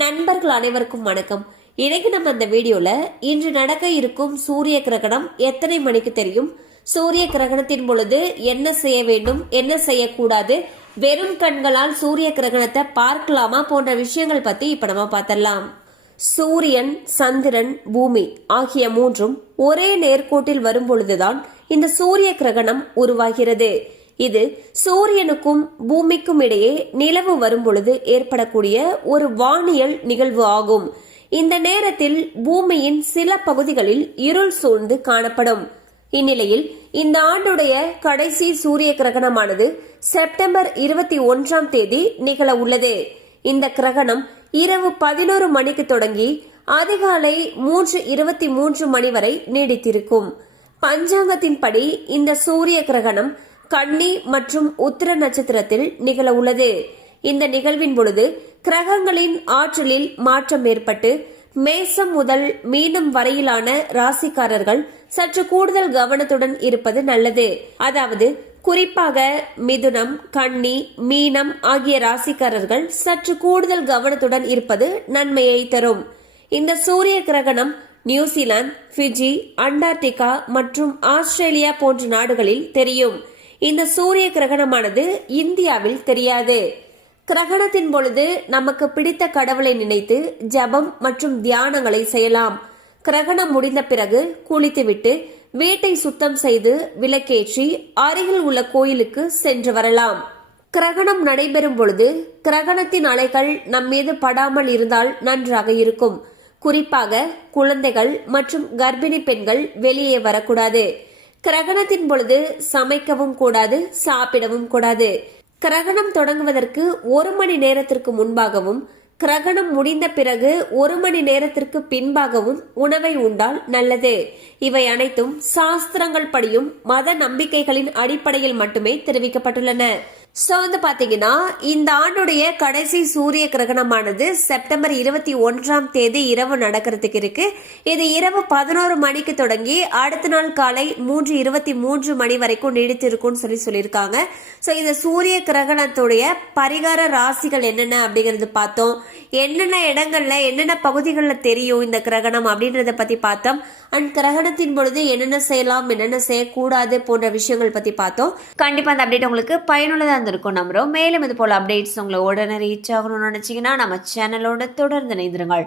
நண்பர்கள் அனைவருக்கும் வணக்கம். இன்னைக்கு நம்ம அந்த வீடியோல இன்று நடக்க இருக்கும் சூரிய கிரகணம் எத்தனை மணிக்கு தெரியும்? சூரிய கிரகணத்தின் பொழுது என்ன செய்ய வேண்டும்? என்ன செய்யக்கூடாது? வெறும் கண்களால் சூரிய கிரகணத்தை பார்க்கலாமா போன்ற விஷயங்கள் பத்தி இப்ப நம்ம பார்த்தரலாம் சூரியன் சந்திரன் பூமி ஆகிய மூன்றும் ஒரே நேர்கோட்டில் வரும் பொழுதுதான் இந்த சூரிய கிரகணம் உருவாகிறது. இது சூரியனுக்கும் பூமிக்கும் இடையே நிலவு வரும்பொழுது ஏற்படக்கூடிய ஒரு வானியல் நிகழ்வு ஆகும். இந்த நேரத்தில் பூமியின் சில பகுதிகளில் இருள் சூழ்ந்து காணப்படும். இந்நிலையில் இந்த ஆண்டுடைய கடைசி சூரிய கிரகணமானது செப்டம்பர் இருபத்தி ஒன்றாம் தேதி நிகழ உள்ளது. இந்த கிரகணம் இரவு பதினோரு மணிக்கு தொடங்கி அதிகாலை மூன்று இருபத்தி மூன்று மணி வரை நீடித்திருக்கும். பஞ்சாங்கத்தின்படி இந்த சூரிய கிரகணம் கன்னி மற்றும் உத்திர நட்சத்திரத்தில் நிகழ உள்ளது இந்த நிகழ்வின் பொழுது கிரகங்களின் ஆற்றலில் மாற்றம் ஏற்பட்டு மேசம் முதல் மீனம் வரையிலான ராசிக்காரர்கள் சற்று கூடுதல் கவனத்துடன் இருப்பது நல்லது. அதாவது குறிப்பாக மிதுனம் கன்னி மீனம் ஆகிய ராசிக்காரர்கள் சற்று கூடுதல் கவனத்துடன் இருப்பது நன்மையை தரும். இந்த சூரிய கிரகணம் நியூசிலாந்து ஃபிஜி அண்டார்டிகா மற்றும் ஆஸ்திரேலியா போன்ற நாடுகளில் தெரியும். இந்த சூரிய கிரகணமானது இந்தியாவில் தெரியாது. கிரகணத்தின் பொழுது நமக்கு பிடித்த கடவுளை நினைத்து ஜபம் மற்றும் தியானங்களை செய்யலாம். கிரகணம் முடிந்த பிறகு குளித்துவிட்டு வீட்டை சுத்தம் செய்து விளக்கேற்றி அருகில் உள்ள கோயிலுக்கு சென்று வரலாம். கிரகணம் நடைபெறும் பொழுது கிரகணத்தின் அலைகள் நம் மீது படாமல் இருந்தால் நன்றாக இருக்கும். குறிப்பாக குழந்தைகள் மற்றும் கர்ப்பிணி பெண்கள் வெளியே வரக்கூடாது. கிரகணத்தின் பொழுது சமைக்கவும் கூடாது சாப்பிடவும் கூடாது. கிரகணம் தொடங்குவதற்கு ஒரு மணி நேரத்திற்கு முன்பாகவும் கிரகணம் முடிந்த பிறகு ஒரு மணி நேரத்திற்கு பின்பாகவும் உணவை உண்டால் நல்லது. இவை அனைத்தும் சாஸ்திரங்கள் படியும் மத நம்பிக்கைகளின் அடிப்படையில் மட்டுமே தெரிவிக்கப்பட்டுள்ளன. ஸோ வந்து பார்த்தீங்கன்னா இந்த ஆண்டுடைய கடைசி சூரிய கிரகணமானது செப்டம்பர் இருபத்தி ஒன்றாம் தேதி இரவு நடக்கிறதுக்கு இருக்கு. இது இரவு பதினோரு மணிக்கு தொடங்கி அடுத்த நாள் காலை மூன்று இருபத்தி மூன்று மணி வரைக்கும் நீடித்து இருக்கும்னு சொல்லி சொல்லியிருக்காங்க. ஸோ இந்த சூரிய கிரகணத்துடைய பரிகார ராசிகள் என்னென்ன அப்படிங்கிறது பார்த்தோம். என்னென்ன இடங்கள்ல என்னென்ன பகுதிகளில் தெரியும் இந்த கிரகணம் அப்படின்றத பத்தி பார்த்தோம். அண்ட் கிரகணத்தின் பொழுது என்னென்ன செய்யலாம் என்னென்ன செய்யக்கூடாது போன்ற விஷயங்கள் பத்தி பார்த்தோம். கண்டிப்பா அந்த அப்டேட் உங்களுக்கு பயனுள்ளதாக இருந்திருக்கும் நம்புறோம். மேலும் இது போல அப்டேட்ஸ் உங்களை உடனே ரீச் ஆகணும்னு நினைச்சீங்கன்னா நம்ம சேனலோட தொடர்ந்து இணைந்திருங்கள்.